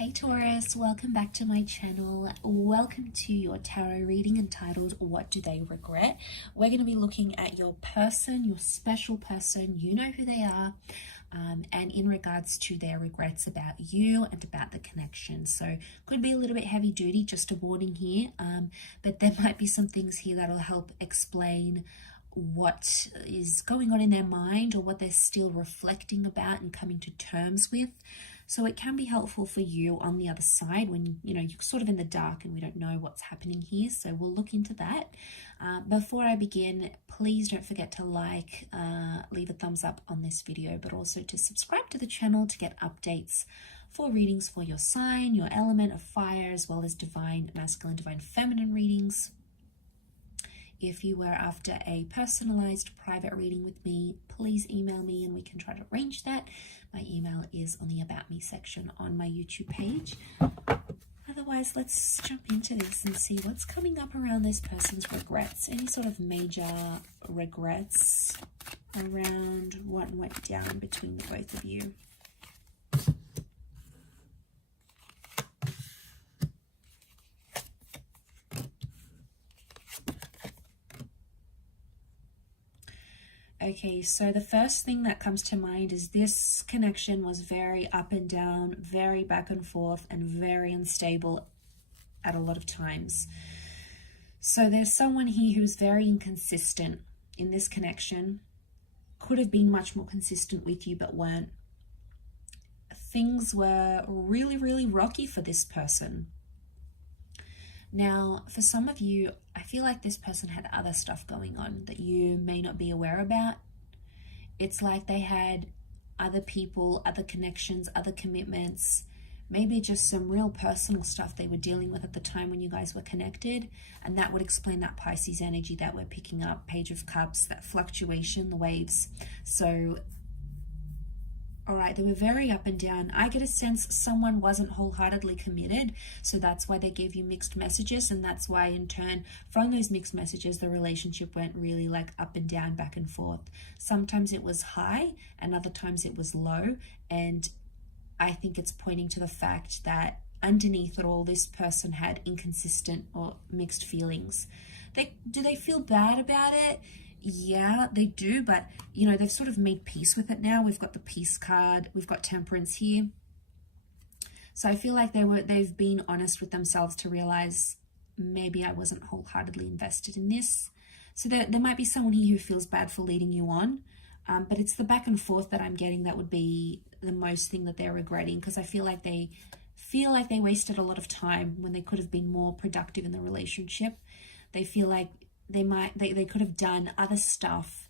Hey Taurus, welcome back to my channel. Welcome to your tarot reading entitled What Do They Regret? We're going to be looking at your person, your special person. You know who they are, and in regards to their regrets about you and about the connection. So could be a little bit heavy duty, just a warning here, but there might be some things here that'll help explain what is going on in their mind or what they're still reflecting about and coming to terms with. So it can be helpful for you on the other side when, you're sort of in the dark and we don't know what's happening here. So we'll look into that. Before I begin, please don't forget to like, leave a thumbs up on this video, but also to subscribe to the channel to get updates for readings for your sign, your element of fire, as well as divine masculine, divine feminine readings. If you were after a personalized private reading with me, please email me and we can try to arrange that. My email is on the About Me section on my YouTube page. Otherwise, let's jump into this and see what's coming up around this person's regrets. Any sort of major regrets around what went down between the both of you. Okay, so the first thing that comes to mind is this connection was very up and down, very back and forth, and very unstable at a lot of times. So there's someone here who's very inconsistent in this connection. Could have been much more consistent with you, but weren't. Things were really, really rocky for this person. Now, for some of you, I feel like this person had other stuff going on that you may not be aware about. It's like they had other people, other connections, other commitments, maybe just some real personal stuff they were dealing with at the time when you guys were connected. And that would explain that Pisces energy that we're picking up, Page of Cups, that fluctuation, the waves. So, all right, they were very up and down. I get a sense someone wasn't wholeheartedly committed, so that's why they gave you mixed messages, and that's why in turn from those mixed messages the relationship went really like up and down, back and forth. Sometimes it was high and other times it was low, and I think it's pointing to the fact that underneath it all, this person had inconsistent or mixed feelings. Do they feel bad about it? Yeah, they do, but they've sort of made peace with it now. We've got the peace card, we've got temperance here. So I feel like they've been honest with themselves to realize maybe I wasn't wholeheartedly invested in this. So there might be someone here who feels bad for leading you on, but it's the back and forth that I'm getting that would be the most thing that they're regretting, because I feel like they wasted a lot of time when they could have been more productive in the relationship. They feel like they could have done other stuff,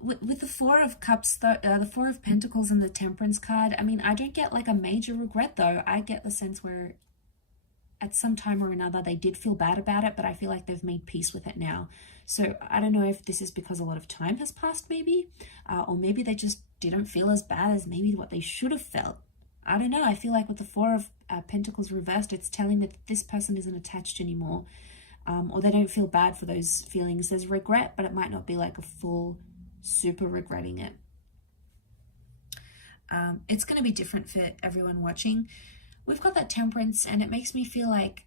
With the Four of Cups, the Four of Pentacles and the Temperance card, I mean, I don't get like a major regret though. I get the sense where at some time or another they did feel bad about it, but I feel like they've made peace with it now. So I don't know if this is because a lot of time has passed maybe, or maybe they just didn't feel as bad as maybe what they should have felt. I don't know. I feel like with the Four of Pentacles reversed, it's telling that this person isn't attached anymore, or they don't feel bad for those feelings. There's regret, but it might not be like a full super regretting it. It's going to be different for everyone watching. We've got that Temperance, and it makes me feel like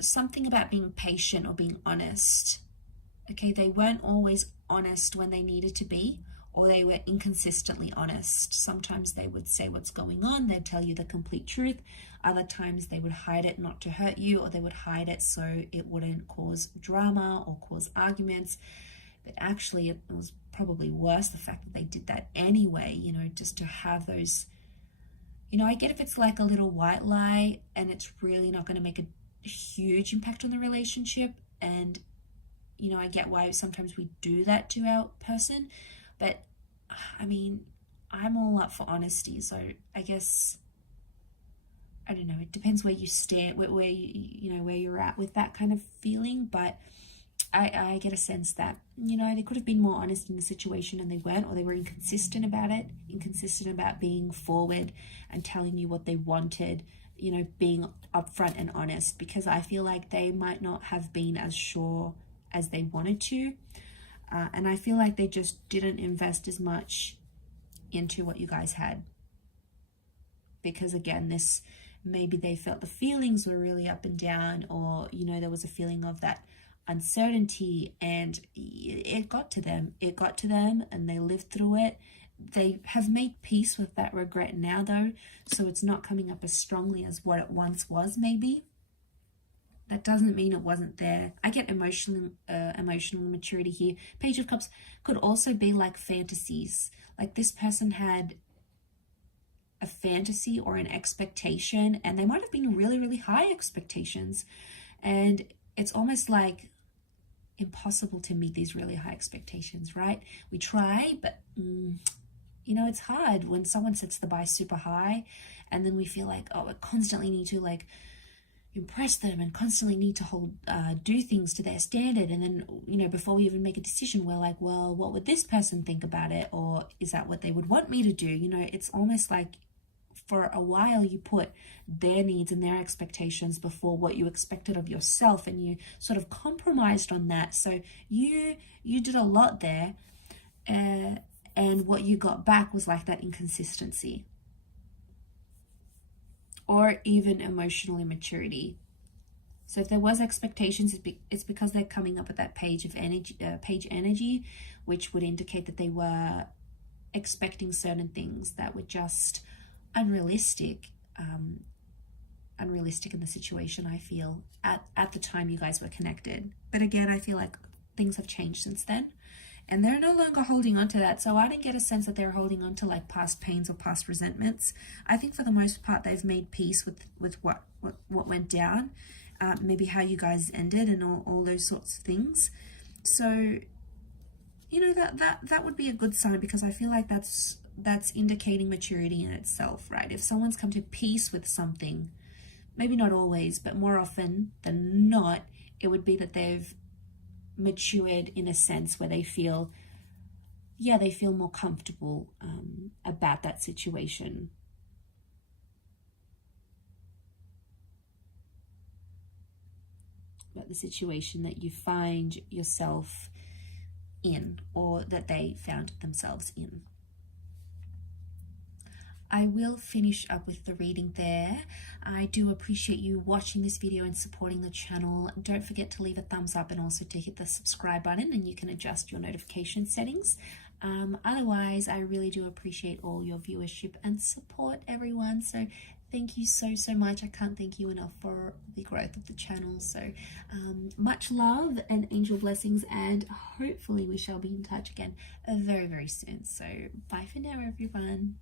something about being patient or being honest. Okay, they weren't always honest when they needed to be, or they were inconsistently honest. Sometimes they would say what's going on, they'd tell you the complete truth. Other times they would hide it not to hurt you, or they would hide it so it wouldn't cause drama or cause arguments. But actually it was probably worse, the fact that they did that anyway, just to have those, I get if it's like a little white lie and it's really not going to make a huge impact on the relationship. And, I get why sometimes we do that to our person. But I mean, I'm all up for honesty, so I guess, I don't know, it depends where you stand, where you're at with that kind of feeling. But I get a sense that, they could have been more honest in the situation and they weren't, or they were inconsistent about it, inconsistent about being forward and telling you what they wanted, being upfront and honest, because I feel like they might not have been as sure as they wanted to. And I feel like they just didn't invest as much into what you guys had. Because again, this, maybe they felt the feelings were really up and down, or, you know, there was a feeling of that uncertainty, and it got to them. It got to them and they lived through it. They have made peace with that regret now, though, so it's not coming up as strongly as what it once was, maybe. That doesn't mean it wasn't there. I get emotional maturity here. Page of Cups could also be like fantasies. Like this person had a fantasy or an expectation, and they might have been really, really high expectations. And it's almost like impossible to meet these really high expectations, right? We try, but you know, it's hard when someone sets the bar super high, and then we feel like, oh, we constantly need to like impress them and constantly need to do things to their standard. And then, you know, before we even make a decision, we're like, well, what would this person think about it? Or is that what they would want me to do? You know, it's almost like for a while you put their needs and their expectations before what you expected of yourself, and you sort of compromised on that. So you did a lot there, and what you got back was like that inconsistency, or even emotional immaturity. So if there was expectations, it's because they're coming up with that page energy, which would indicate that they were expecting certain things that were just unrealistic in the situation, I feel, at the time you guys were connected. But again, I feel like things have changed since then, and they're no longer holding on to that. So I didn't get a sense that they're holding on to like past pains or past resentments. I think for the most part they've made peace with what went down, maybe how you guys ended, and all those sorts of things. So, you know, that would be a good sign, because I feel like that's indicating maturity in itself, right? If someone's come to peace with something, maybe not always, but more often than not, it would be that they've matured in a sense where they feel more comfortable about that situation. About the situation that you find yourself in, or that they found themselves in. I will finish up with the reading there. I do appreciate you watching this video and supporting the channel. Don't forget to leave a thumbs up, and also to hit the subscribe button, and you can adjust your notification settings. Otherwise, I really do appreciate all your viewership and support, everyone. So thank you so much. I can't thank you enough for the growth of the channel. So much love and angel blessings, and hopefully we shall be in touch again very, very soon. So bye for now, everyone.